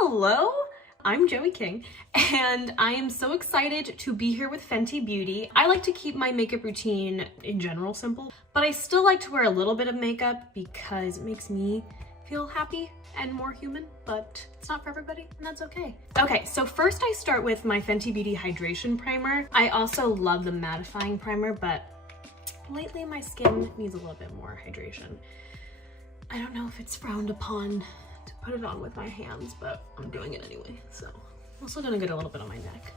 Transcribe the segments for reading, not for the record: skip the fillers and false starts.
Hello, I'm Joey King, and I am so excited to be here with Fenty Beauty. I like to keep my makeup routine in general simple, but I still like to wear a little bit of makeup because it makes me feel happy and more human, but it's not for everybody, and that's okay. Okay, so first I start with my Fenty Beauty Hydration Primer. I also love the mattifying primer, but lately my skin needs a little bit more hydration. I don't know if it's frowned upon to put it on with my hands, but I'm doing it anyway. So I'm also gonna get a little bit on my neck.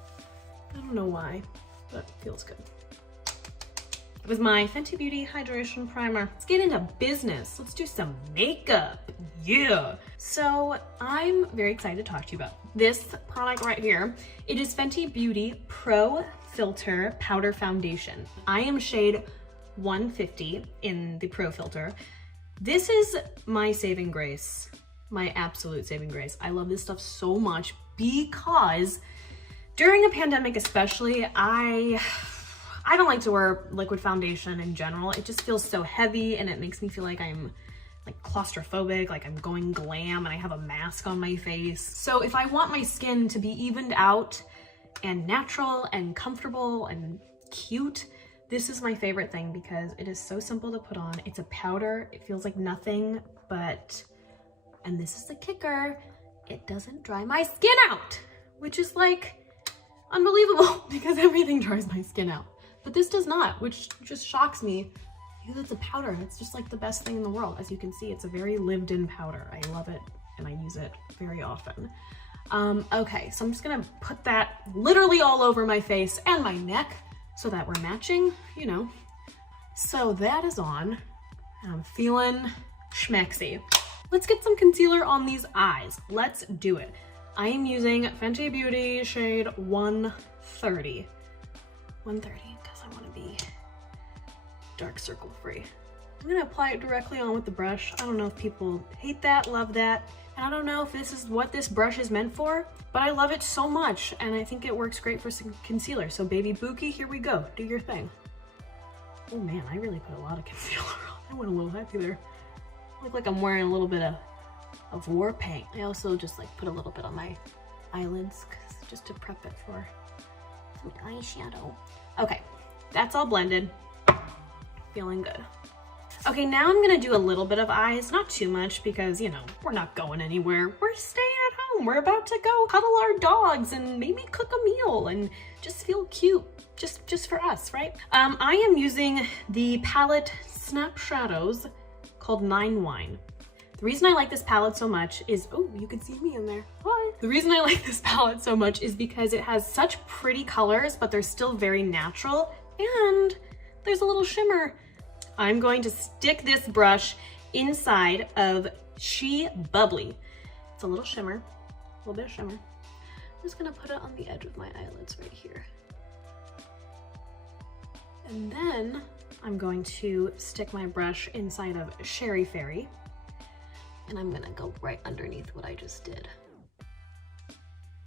I don't know why, but it feels good. With my Fenty Beauty Hydration Primer, let's get into business. Let's do some makeup, yeah. So I'm very excited to talk to you about this product right here. It is Fenty Beauty Pro Filter Powder Foundation. I am shade 150 in the Pro Filter. This is my saving grace, my absolute saving grace. I love this stuff so much because during a pandemic especially, I don't like to wear liquid foundation in general. It just feels so heavy and it makes me feel like I'm like claustrophobic, like I'm going glam and I have a mask on my face. So if I want my skin to be evened out and natural and comfortable and cute, this is my favorite thing because it is so simple to put on. It's a powder, it feels like nothing, but, and this is the kicker, it doesn't dry my skin out, which is like unbelievable because everything dries my skin out. But this does not, which just shocks me because it's a powder. It's just like the best thing in the world. As you can see, it's a very lived in powder. I love it and I use it very often. Okay, so I'm just gonna put that literally all over my face and my neck so that we're matching, you know. So that is on, and I'm feeling schmexy. Let's get some concealer on these eyes. Let's do it. I am using Fenty Beauty shade 130. 130, because I want to be dark circle free. I'm gonna apply it directly on with the brush. I don't know if people hate that, love that. And I don't know if this is what this brush is meant for, but I love it so much and I think it works great for some concealer. So baby Buki, here we go, do your thing. Oh man, I really put a lot of concealer on. I went a little heavy there. I look like I'm wearing a little bit of war paint. I also just like put a little bit on my eyelids just to prep it for some eyeshadow. Okay, that's all blended. Feeling good. Okay, now I'm gonna do a little bit of eyes, not too much because, you know, we're not going anywhere. We're staying at home. We're about to go cuddle our dogs and maybe cook a meal and just feel cute, just for us, right? I am using the palette Snap Shadows called 9 Wine. The reason I like this palette so much is, oh, you can see me in there. Hi. The reason I like this palette so much is because it has such pretty colors, but they're still very natural and there's a little shimmer. I'm going to stick this brush inside of She Bubbly. It's a little shimmer, a little bit of shimmer. I'm just gonna put it on the edge of my eyelids right here. And then I'm going to stick my brush inside of Sherry Fairy. And I'm gonna go right underneath what I just did.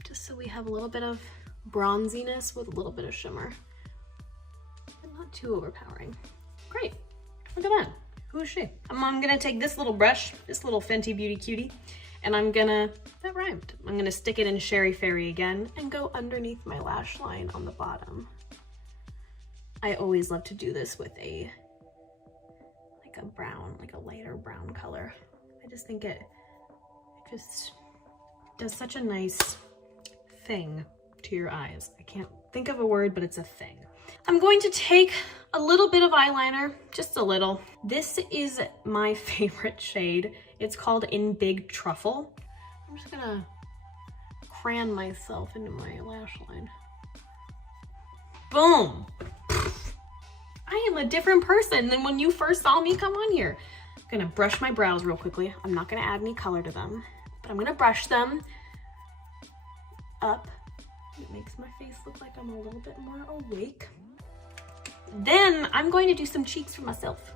Just so we have a little bit of bronziness with a little bit of shimmer. But not too overpowering. Great. Look at that. Who is she? I'm gonna take this little brush, this little Fenty Beauty cutie, and I'm gonna, that rhymed. I'm gonna stick it in Sherry Fairy again and go underneath my lash line on the bottom. I always love to do this with a brown, like a lighter brown color. I just think it just does such a nice thing to your eyes. I can't think of a word, but it's a thing. I'm going to take a little bit of eyeliner, just a little. This is my favorite shade. It's called In Big Truffle. I'm just gonna cram myself into my lash line. Boom. I am a different person than when you first saw me come on here. I'm gonna brush my brows real quickly. I'm not gonna add any color to them, but I'm gonna brush them up. It makes my face look like I'm a little bit more awake. Then I'm going to do some cheeks for myself.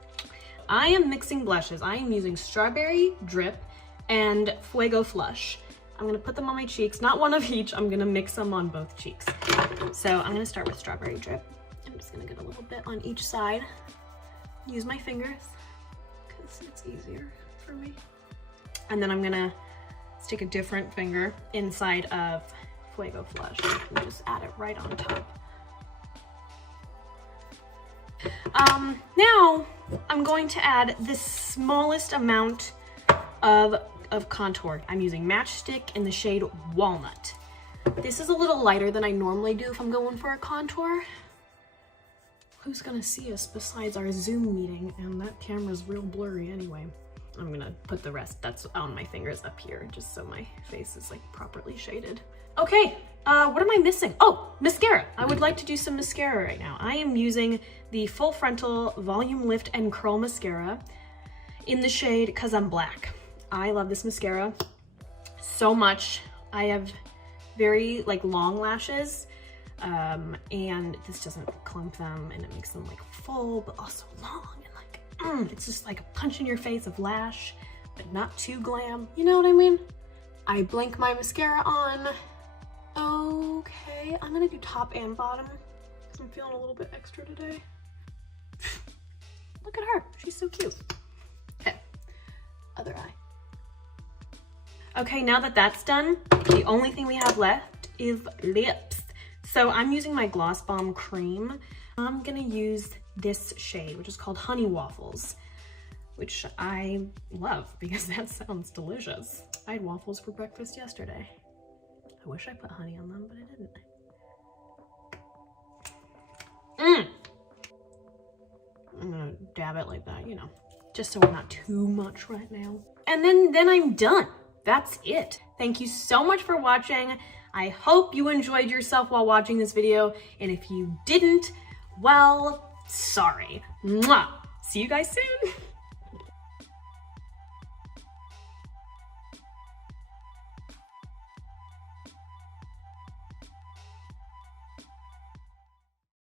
I am mixing blushes. I am using Strawberry Drip and Fuego Flush. I'm gonna put them on my cheeks, not one of each. I'm gonna mix them on both cheeks. So I'm gonna start with Strawberry Drip. I'm just gonna get a little bit on each side. Use my fingers because it's easier for me. And then I'm gonna Let's take a different finger inside of Fuego Flush and just add it right on top. Now I'm going to add the smallest amount of contour. I'm using Matchstick in the shade Walnut. This is a little lighter than I normally do if I'm going for a contour. Who's gonna see us besides our Zoom meeting? And that camera's real blurry anyway. I'm gonna put the rest that's on my fingers up here just so my face is like properly shaded. Okay, what am I missing? Oh, mascara. I would like to do some mascara right now. I am using the Full Frontal Volume Lift and Curl Mascara in the shade Cause I'm Black. I love this mascara so much. I have very like long lashes and this doesn't clump them and it makes them like full but also long and like it's just like a punch in your face of lash but not too glam. You know what I mean? I blink my mascara on. Okay, I'm gonna do top and bottom because I'm feeling a little bit extra today. Look at her, she's so cute. Okay, other eye. Okay, now that that's done, the only thing we have left is lips. So I'm using my Gloss Bomb Cream. I'm gonna use this shade, which is called Honey Waffles, which I love because that sounds delicious. I had waffles for breakfast yesterday. I wish I put honey on them, but I didn't. I'm gonna dab it like that, you know, just so we're not too much right now. And then I'm done. That's it. Thank you so much for watching. I hope you enjoyed yourself while watching this video. And if you didn't, well, sorry. Mwah. See you guys soon.